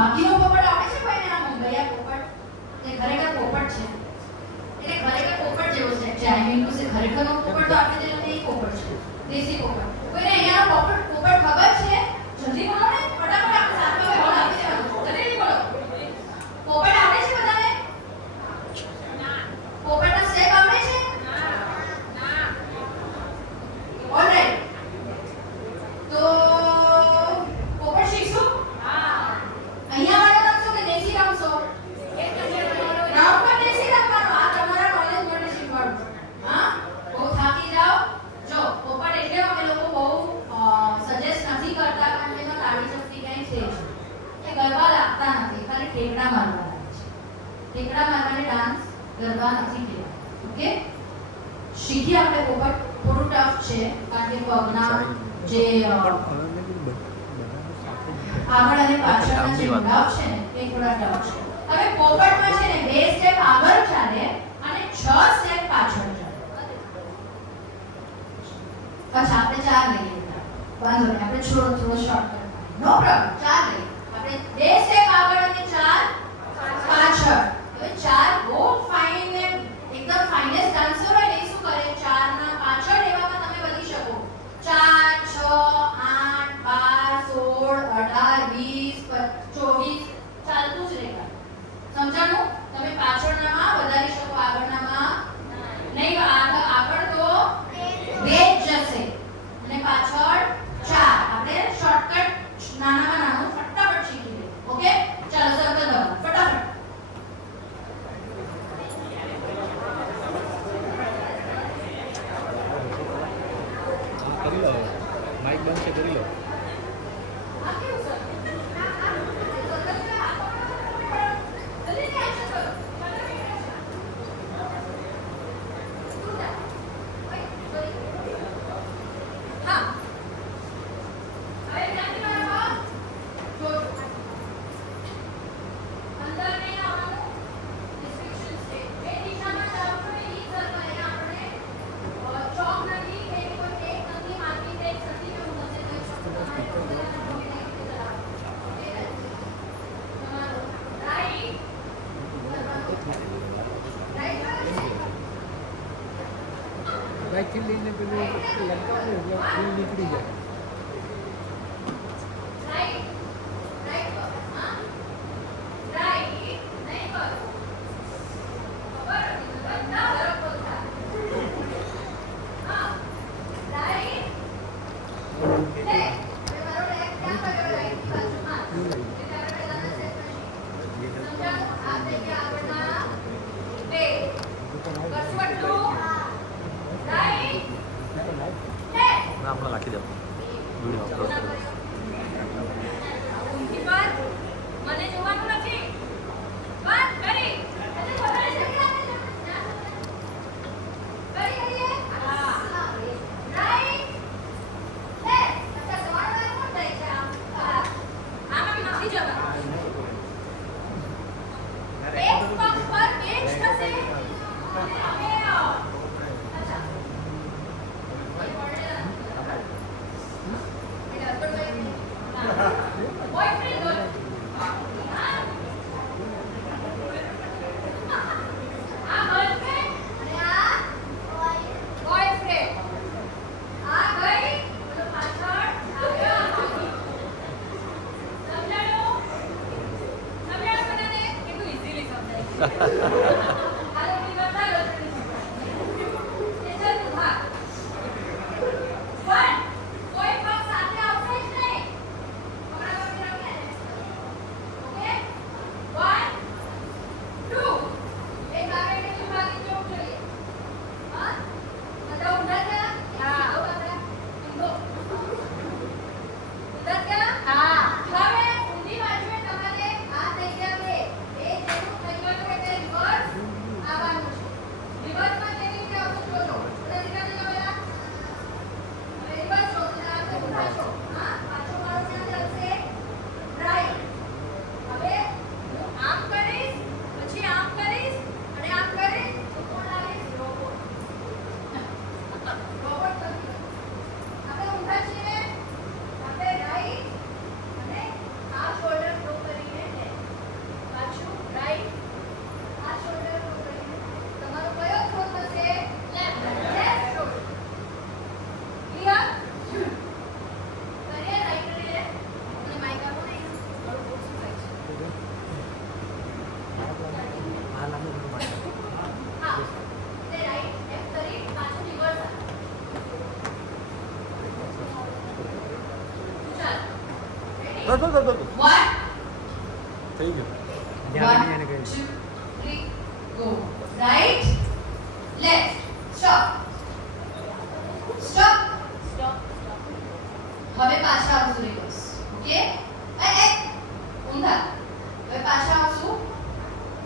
બાકીનો પોપટ આવે છે કોઈને આ મંગળિયા પોપટ જે ખરેખર પોપટ છે એટલે ખરેખર પોપટ જેવો છે જે આઈ મીન ટુ સે ખરેખરનો પોપટ તો આપણે જે નથી પોપટ છે દેશી પોપટ કોઈને અહીંયાનો પોપટ ખબર છે જલ્દી બોલો ને ફટાફટ આપણે સાથે બોલ આપી દેવાનું જલ્દી બોલો પોપટ આવડે છે બધાને ના પોપટનો સ્ટેપ આવડે છે ના ઓલરાઈટ તો પોપટ શીખશું હા અહીંયા વાળો રમશો કે દેશી રમશો નામ પર દેશી રમવાનું આ તમારા નોલેજ માટે શીખવાડું હા બહુ થાકી જાઓ જો પોપટ એટલે અમે લોકો બહુ સજેસ્ટ નથી કરતા કારણ કે એમાં તાળી શક્તિ કઈ છે એ ગરબા લાગતા નથી ખાલી ઠેકડા મારવા લાગે છે ઠેકડા મારવાને ડાન્સ ગરબા નથી કહેવાય ઓકે શીખી આપણે પોપટ થોડું ટફ છે કારણ કે પગના જે આગળ અને પાછળના જે મુડાવ છે ને એ થોડા ટફ છે હવે પોપટમાં છે ને 2 સ્ટેપ આગળ ચાલે અને 6 સ્ટેપ પાછળ ચાલે પછી આપણે 4 લઈએ વાંધો નહીં આપણે થોડો શોર્ટકટ નો પ્રોબ્લેમ 4 લઈએ આપણે 2 સ્ટેપ આગળ અને 4 પાછળ હવે 4 બહુ ફાઇન ને એકદમ ફાઇનેસ્ટ ડાન્સર હોય ને એ શું કરે 4 ના પાછળ એવામાં તમે વધી શકો 4 6 8 12 16 18 20 24 ચાલતું જ રહેਗਾ સમજાણું તમે પાછળનામાં વધારી શકો આગળનામાં નહીં આગળ તો 2 જ જશે અને પાછળ 4 આપણે શોર્ટકટ નાનામાં નાનું ફટાફટ શીખી લે ઓકે ચાલો સર્કલ દો ફટાફટ કરી લો માઈક બંધ છે કરી લો બાઇકથી લઈને પેલું લટકાવે એટલે ફૂલ નીકળી જાય હમણાં રાખી દઉં વિડીયો મને જોવાનું નથી વાત કરી બસ બસ બસ 1 થઈ ગયું. જ્યાં 1 એને કહી 2 3 go right left stop stop હવે પાછા આવશું રિવર્સ ઓકે એ ઊંધા હવે પાછા આવશું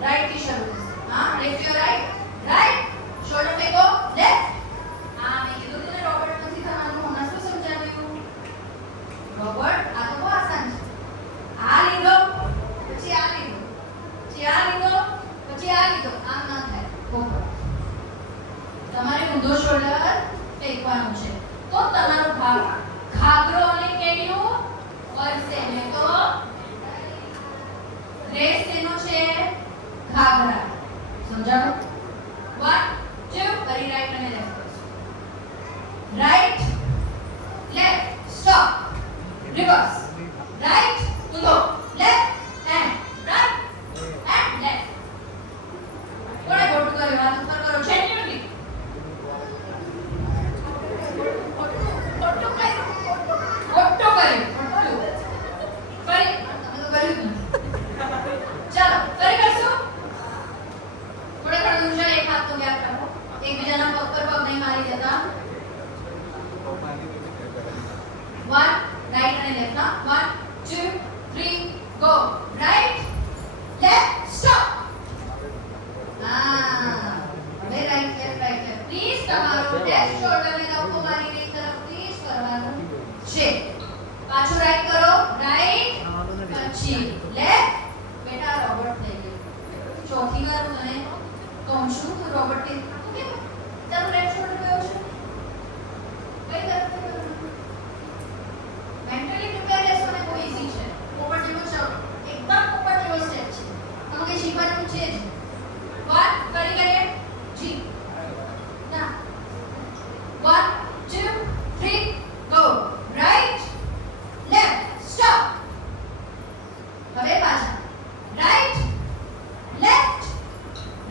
રાઈટ થી શરૂ થશે હા left your right right shoulder ફેંકો લેફ્ટ હા મેં કીધું કે રોબોટ નથી થવાનું હમણાં શું સમજાવ્યું રોબોટ આ તો બહુ આસાન છે આ લીધો પછી આ લીધો પછી આ લીધો પછી આ લીધો આમ ના થાય ઓકે તમારે ઊંધો શોલ્ડર ફેંકવાનું છે તો તમારો ભાગ ઘાઘરો અને કેડિયું વર્સે ને તો રેસ તેનો છે ઘાઘરા સમજાવો 1 2 ફરી રાઈટ અને left right left stop reverse right ઊંધો left and right and left કોણે ખોટું કર્યું હાથ ઉપર કરો જેન્યુઅલી ખોટું કર્યું ફરી તમે તો કર્યું જ નથી ચાલો ફરી કરશું થોડે થોડે દૂર જાય એક હાથ તો ગેપ રાખો એકબીજાના પગ પર પગ નહીં મારી દેતા 1 રાઈટ અને લેફ્ટ ના 1 2 3 ગો રાઈટ લેફ્ટ સ્ટોપ હા હવે રાઈટ લેફ્ટ પ્લીઝ તમારો લેફ્ટ શોલ્ડર ને ધક્કો મારીને એક તરફથી જ કરવાનું છે પાછું રાઈટ કરો રાઈટ પછી લેફ્ટ બેટા રોબોટ થઈ ગયો ચોથી વાર હું તને કહું છું તું રોબોટ થઈ ઓકે તારું લેફ્ટ શોલ્ડર કયો છે કઈ તરફ મેન્ટલી પ્રિપેર રહેશો ને બહુ ઈઝી છે પોપટ જેવો છે એકદમ પોપટ જેવો સ્ટેપ છે તમે કઈ શીખવાનું છે જ વાત કરી કરીએ જી ના 1 2 3 ગો રાઈટ લેફ્ટ સ્ટોપ હવે પાછા right left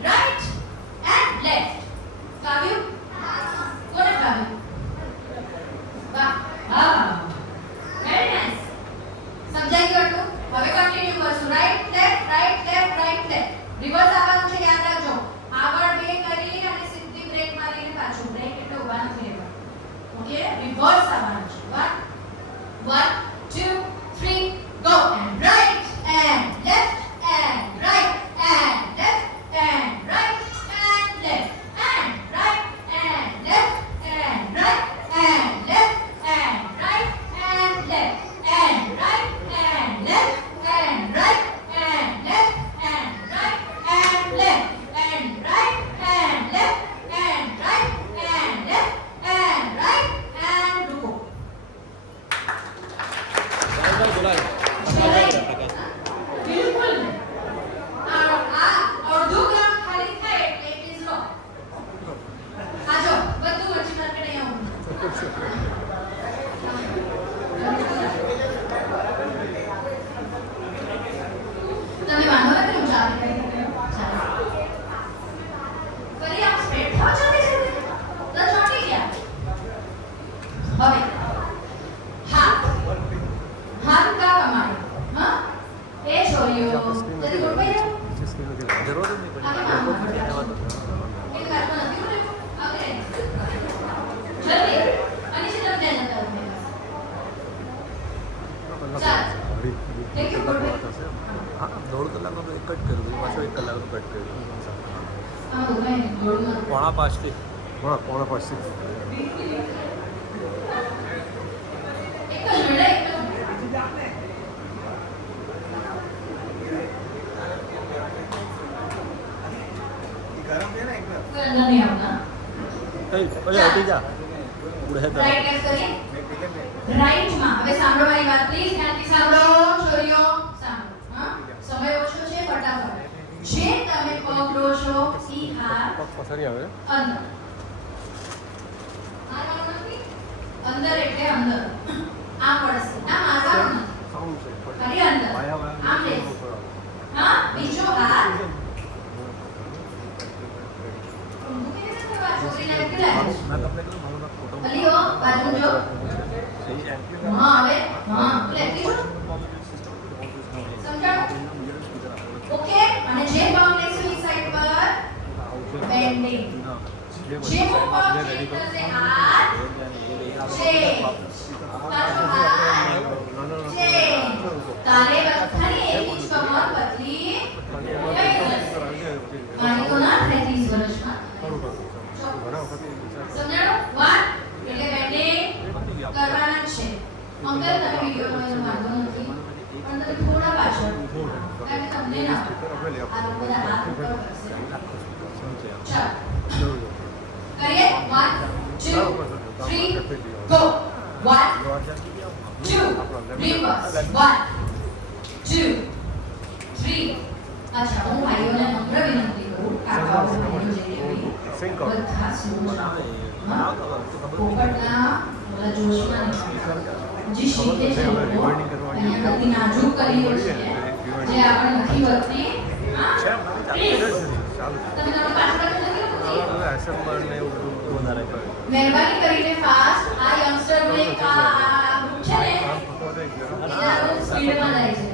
right and left કાવ્યું કોને કાવ્યું વાહ હા વેરી નાઇસ સમજાઈ ગયું આટલું હવે કન્ટિન્યુ કરશું રાઈટ લેફ્ટ રિવર્સ આવવાનું છે યાદ રાખજો આગળ બે કરી અને સીધી બ્રેક મારીને પાછું બ્રેક એટલે ઊભા નથી રહેવાનું ઓકે રિવર્સ આવવાનું છે 1 2 3 go and right and left and right and left and right and left and right and left and right and left and right and left and right and left and right and left and right and left and right and left and right and left and right and ruko બોલાય બિલકુલ આ અડધું ગ્રામ ખાલી થાય એટલે it is raw આજો બધું મચ્છી માર્કેટ અહીંયા તમે વાંધો નથી હું ચાલે ફરી આપ સ્ટ્રેટ થાવ ચાલે છે તો ચોટી ગયા હવે હાથ કા કમાય હા એ છોરીઓ તેરી ગોળ પઈ જાવ જરૂર જ નહીં એ કાટો નથી બોલે આગળ જલ્દી અને છે તમને નતા ચાલ હા 1.5 કલાકનો એક જ કર્યું પાછો 1 કલાકનું કટ કર્યું આ દોરાય ગોળ ન 4:30 થી 4:30 એક જ વેળા એક नहीं होगा કઈ ઓલે હટી જા ઉડે તો રાઈટ લેફ્ટ કરીએ રાઈટ માં હવે સાંભળો મારી વાત પ્લીઝ ધ્યાનથી સાંભળો છોરીઓ સાંભળો હા સમય ઓછો છે ફટાફટ જે તમે પગ લો છો ઈ હાથ પસરી આવે અંદર અંદર એટલે અંદર આમ પડશે આ મારવાનું નથી સાઉન્ડ છે કરી અંદર આમ લેસ હા બીજો હાથ છોકરીને કેટલા મેં તમને કીધું મારું ફોટો અલીઓ બાજુ જો સહી એન્ટ્રી હા હવે હા બોલે એટલી જો જેવો પગ ચેન્જ થશે હાથ ચેન્જ પાછો હાથ ચેન્જ તારે ખાલી એક ઇંચ કમર પતલી મારી તો ના થાય 30 વર્ષમાં સમજાણો વાત એટલે બેન્ડિંગ કરવાના છે અંકલ તમે વિડિયોમાં એનો વાંધો નથી પણ તમે થોડા પાછળ કારણ કે તમને ના આ લોકો ના હાથ ઉપર કરશે ચાલો કરીએ 1 2 3 ગો 1 2 reverse 1 2 3 अच्छा હું ભાઈઓને નમ્ર વિનંતી કરું કાકાઓ બધા સ્લો પોપટના બધા જોશમાં જે શીખે છે લોકો અહીંયા બધી નાજુક કરીઓ છે જે આપણે નથી વધતી હા પ્લીઝ તમે તમારી પાછળ મહેરબાની કરીને ફાસ્ટ આ યંગસ્ટર ને આ છે ને સ્પીડમાં જાય છે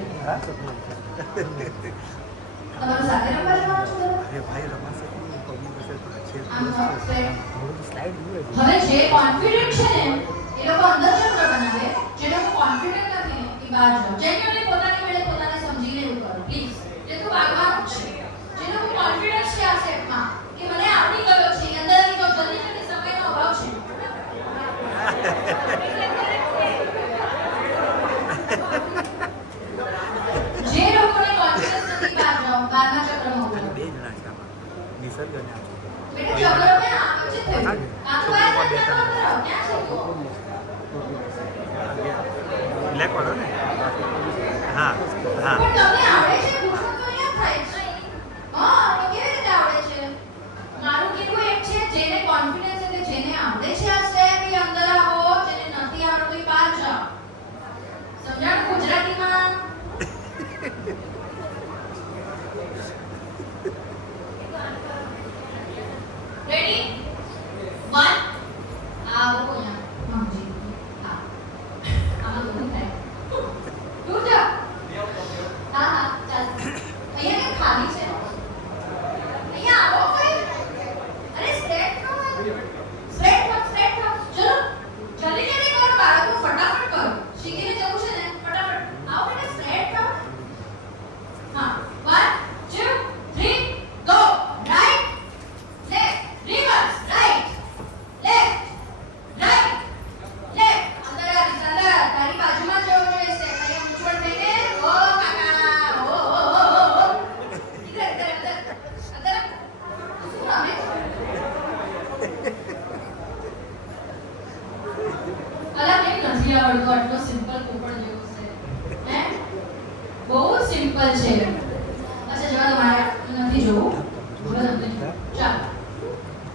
તમારું સાથે નંબર જવાનું છે હવે જે કોન્ફિડન્ટ છે ને એ લોકો અંદર ચક્ર બનાવે જે લોકો કોન્ફિડન્ટ નથી ને એ બહાર જાઓ જેન્યુઅલી પોતાની વેળે પોતાને સમજીને એવું કરો પ્લીઝ એ તો ભાગવાનું છે જે લોકો કોન્ફિડન્સ છે આ સેટમાં કે મને આવડી ગયો છે અંદર ની તો જલ્દી જલ્દી સમયનો અભાવ છે જે લોકોને કોન્ફિડન્સ નથી બહાર જાઓ બહારના ચક્રમાં ઉભો બે જણા છે નિસર્ગને બેટા ચક્ર મે આ છે થયું આ તો બહાર ક્યાં છે તો બ્લેક વાળો ને હા હા પણ તમને આવડે છે પૂછો તો અહીંયા થાય છે હા તો કેવી રીતે આવડે છે મારું કેવું એક છે જેને કોન્ફિડન્સ એટલે જેને આવડે છે આ સ્ટેપ એ અંદર આવો જેને નથી આવડતું એ બહાર જાઓ સમજાણું ગુજરાતીમાં રેડી 1 આવો અહીંયા સમજી હા આમાં તો થાય તું જા હા હા ચાલ અહીંયા કે ખાલી છે અહીંયા આવો કઈ અરે સ્ટ્રેટ થો ચલો જલ્દી જલ્દી કરો બાળકો ફટાફટ કરો શીખીને જવું છે ને ફટાફટ આવો બેટા સ્ટ્રેટ થો હા 1 2 3 go right left reverse right left right left અંદર તારી બાજુમાં જવું જોઈએ છે અહીંયા મૂંછવણ થઈને ઓ કાકા ઓ ઇધર અંદર શું રમે અલા કેમ નથી આવડતું આટલો સિમ્પલ પોપડ જેવું છે હે બહુ સિમ્પલ છે અચ્છા જવા દો મારે નથી જોવું ચાલો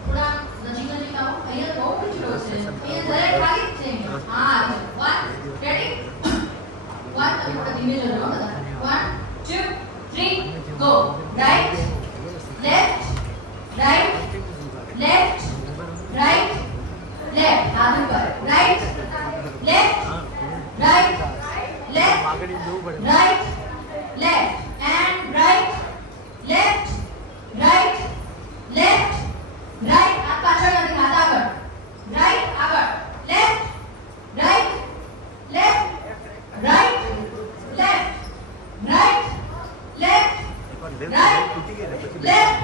થોડા નજીક નજીક આવો અહીંયા તો બહુ કચરો છે અહીંયા જરા ખાલી જ છે હા 1 રેડી 1 તમે થોડા ધીમે જજો બધા 1 2 3 go right left right left right left હાથ ઉપર right left right left right left and right left right left right હાથ પાછળ નથી હાથ આગળ રાઈટ આગળ left right left right left right left right left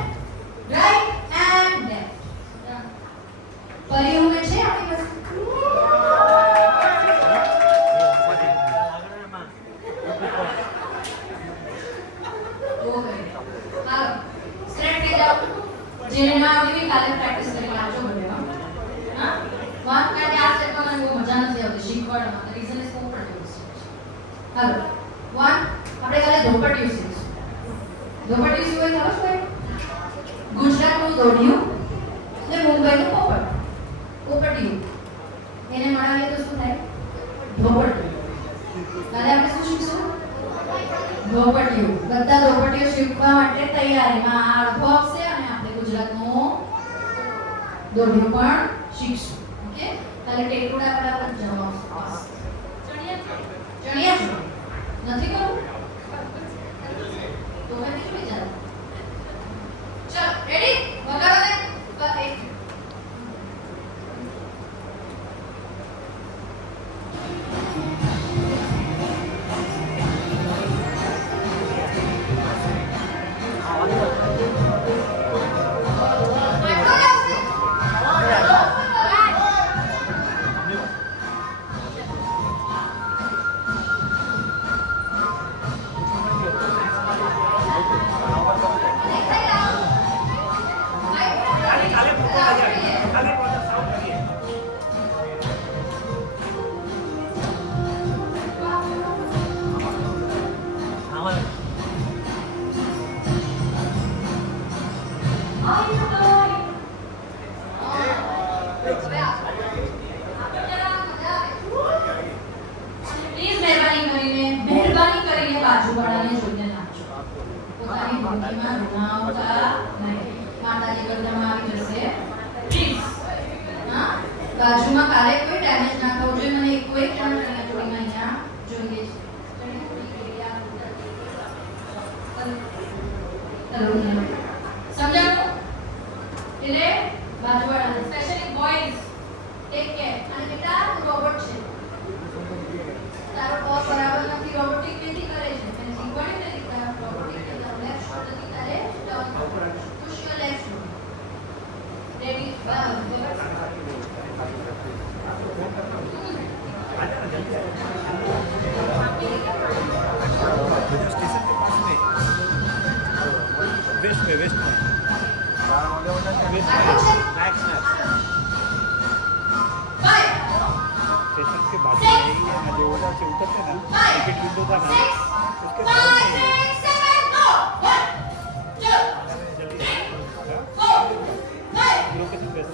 right and left પરિયું છે આપણી પાસે હાલો સ્ટ્રેટ થઈ જાઓ જેને ના આવડી કાલે પ્રેક્ટિસ કરી લાવજો બને હા વાત કે આ સ્ટેપમાં મને બહુ મજા નથી આવતી શીખવાડવામાં તો રીઝન ઇઝ પોપટ યુઝ હાલો 1 આપણે કાલે ધોપટ યુઝ કરીશું ધોપટ યુઝ હોય ખબર છે ગુજરાતનું દોઢિયું ને મુંબઈનું પોપટ પોપટિયું એને મળાવીએ તો શું થાય ધોપટ કાલે આપણે શું શીખશું ધોપટિયું બધા ધોપટિયું શીખવા માટે તૈયારીમાં આ અડધો આવશે અને આપણે ગુજરાતનું દોઢિયું પણ શીખશું ઓકે કાલે ટેકુડા પર આપણે જવાનું ચણિયા છો નથી કરવું તો મેં કેટલી ચાલો ચલો રેડી વગાડો ને 1 બાજુવાળાને જોઈને નાચો. પોતાની ભૂમિમાં ગુમાવતા નહીં. માતાજી ગરદામાં આવી જશે. પ્લીઝ. હા? બાજુમાં કાલે કોઈ ડેમેજ ના થવું જોઈએ. મને કોઈ પણ જોડીમાં અહીંયા જોઈએ છે. સમજાણું? એટલે બાજુવાળા સ્પેશિયલી બોયઝ ટેક કેર. અને બેટા તું રોબોટ છે. તારો બોસ બરાબર નથી, રોબોટિક નથી કરે છે. અને શીખવાડ્યું ને દીકરા રોબોટિક કે તારો લેફ્ટ શોલ્ડર થી તારે turn push your left shoulder. Ready? Station के पास में वेस्ट में वेस्ट में स्टेशन के बाजू में ही है जो उधर से उतरते ना टिकट विंडो का ना उसके सामने लोकेशन बेस्ट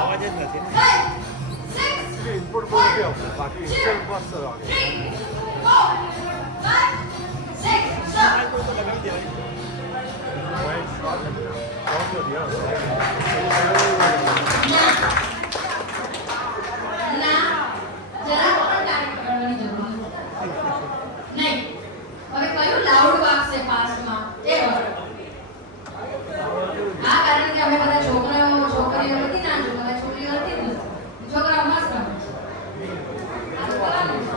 आवाज જ નથી ઇનપુટ બોલ ગયો બાકી સેલ પાસ કરો આગે આ કોઈ તો લગાવી દેવાય ના જરા પણ ટાઈમ કરવાની જરૂર નહીં. હવે કયું લાઉડ વાગશે ફાસ્ટમાં એ વખત. આ કારણ કે અમે બધા છોકરીઓ નથી ના છોકરા છોકરીઓ હતી ને છોકરા મસ્ત રમે છે. આ તો કરવાનું છે.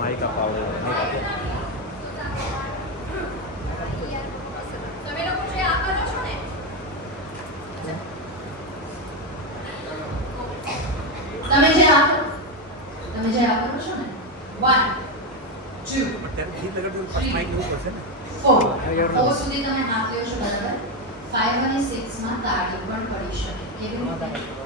माइक का पावर તમે લોકો જે આ કરો છો ને તમે જે આ કરો છો ને 1 2 અત્યારે ગીત લગાડતું ફર્સ્ટ માઇક એવું પડશે ને 4 4 સુધી તમે હાથ લ્યો છો બરાબર. 5 અને 6 માં તાળી પણ પડી શકે. કેવી રીતે દેખાય?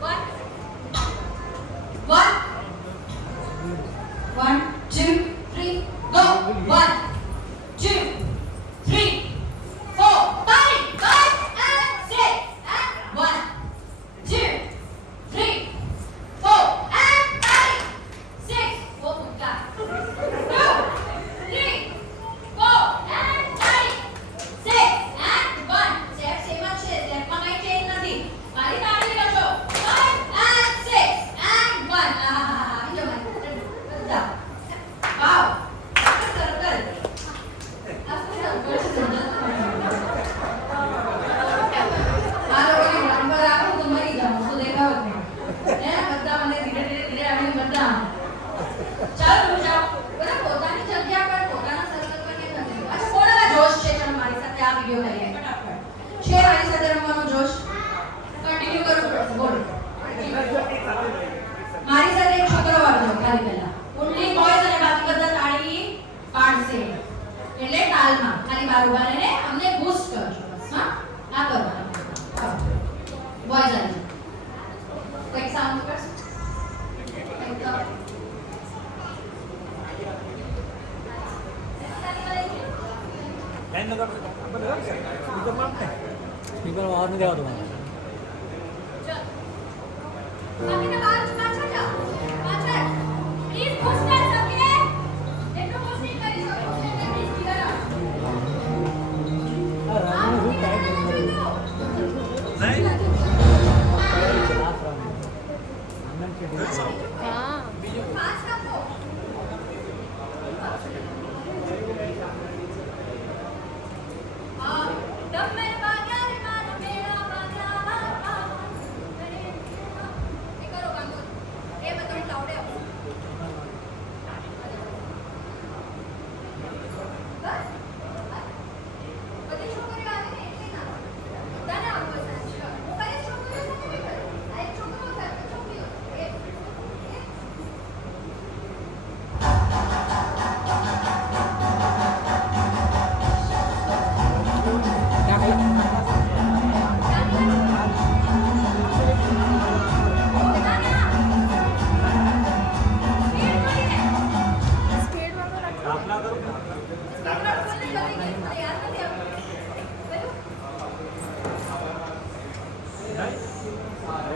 One. ખાલી પહેલા ઓન્લી બોયઝ અને બાકી બધા તાળી પાડશે એટલે તાલમાં ખાલી બાર ઉભા રહીને અમને બૂસ્ટ કરજો બસ હા આ કરવાનું બોયઝ અને કંઈક સાઉન્ડ કરશો સ્પીકર બહાર નથી આવતો બાકીને પાછળ જાઓ પાછળ પ્લીઝ પોસ્ટર્સ ઓકે એટલું પોસ્ટિંગ કરી શકો છો એટલે પ્લીઝ ક્લિયર આ રામનું શું ટાઈમ ફાસ્ટ આપો હા દમે બાગ્યા રે મારા મેળા બાગ્યા એ કરો કામ કરો એ બધું લાવડે આપો બસ બધી છોકરીઓ આવે ને એટલે ના બધાને આવવું હશે હું કઈ છોકરીઓ સાથે બી કરું આ એક છોકરો સાથે છોકરીઓ એ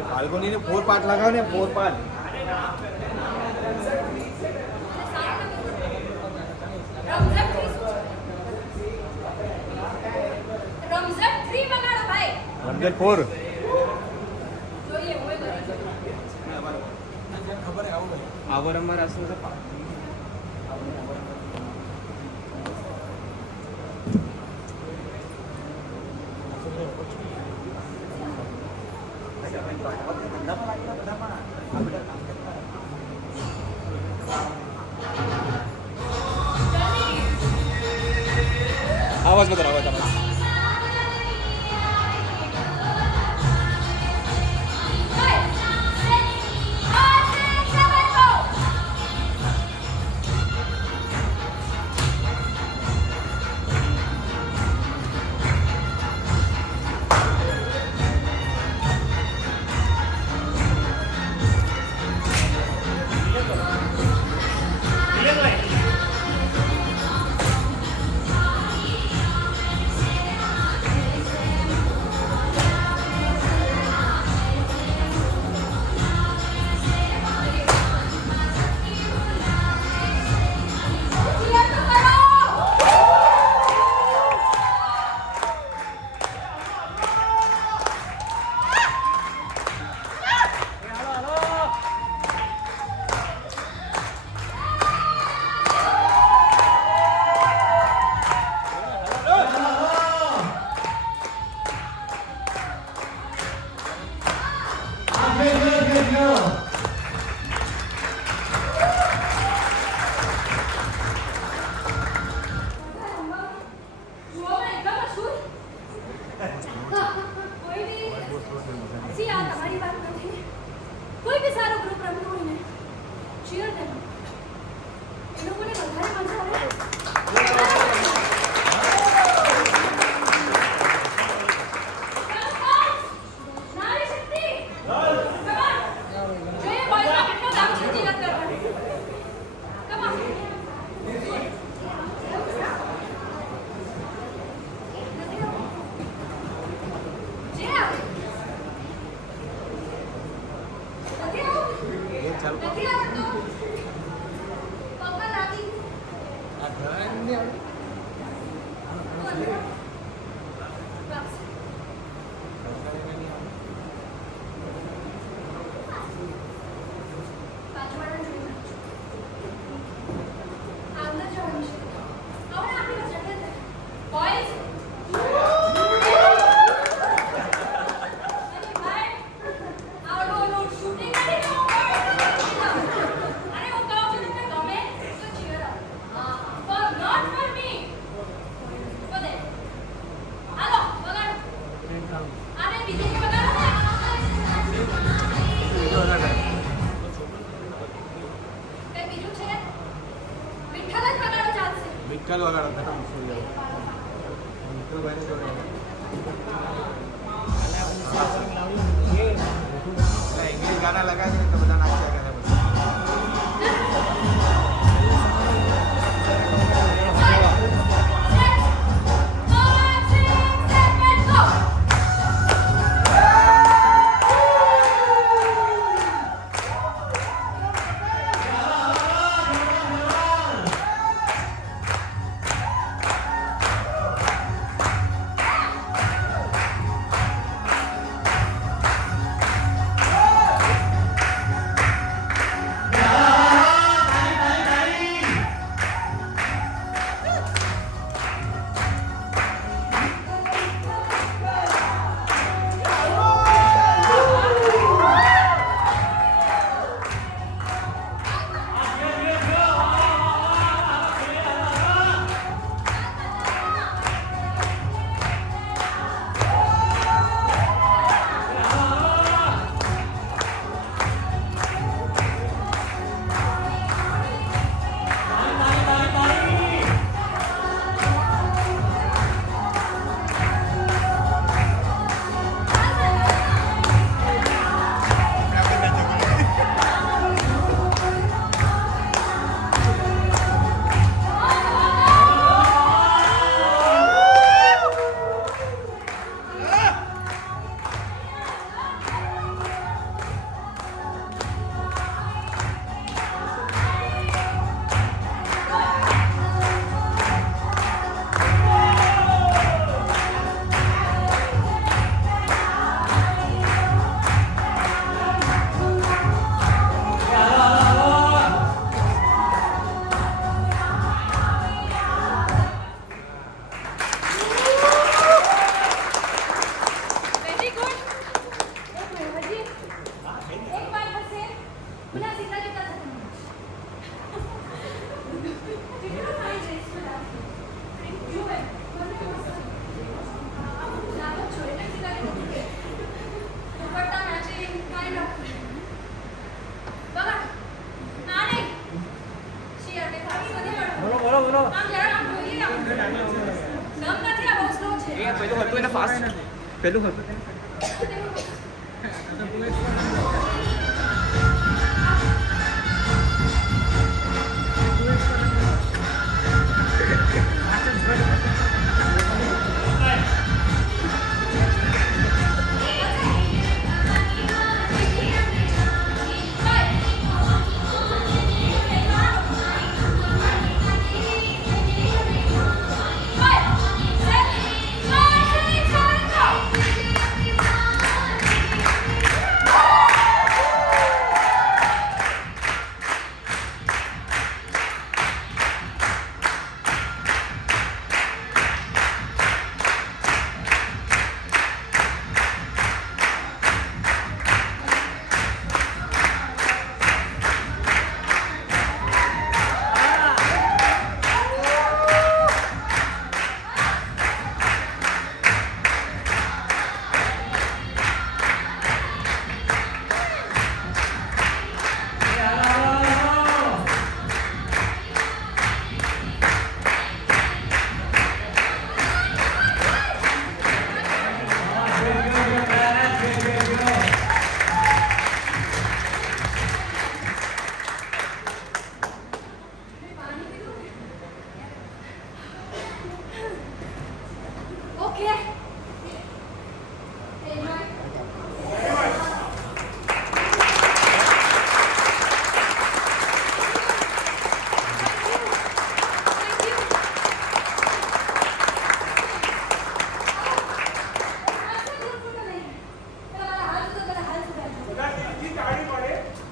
બાલ્કનીને 4 પાર્ટ લગાવ ને 4 પાર્ટ રમઝટ 3 વગાડો ભાઈ રમઝટ 4 જોઈએ હોય કરે આવર અમારા શું છે આવાજ બતાવો આવાજ આવાજ કોઈ બી સારો ગ્રુપ રમતો હોય ને ચીયર દે એ લોકોને વધારે મજા આવે નારી શક્તિ જોઈએ બોયમાં કેટલો દામ છે ચીયર કરવાનો કમ ઓન જે આવે નથી આવડતો પપ્પા લાગી આ ડ્રાઈવ નહીં આવડે બસ પાછળવાળા જોઈ નાખજો અંદર જવાનું છે આવડે આપણી પાસે જગ્યા છે બોયઝ ચાલો આગળ ખતમ સુઈ જાઓ મિત્રો ભાઈને જોડે ઇંગ્લિશ ગાના લગાવી ને તો બધા નાચ્યા કરે પછી પેલું હતું એને ફાસ્ટ પેલું હતું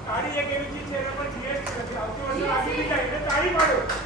તાળી એક એવી ચીજ છે એના પર GST નથી આવતી વર્ષે લાગી જાય એટલે તાળી પાડો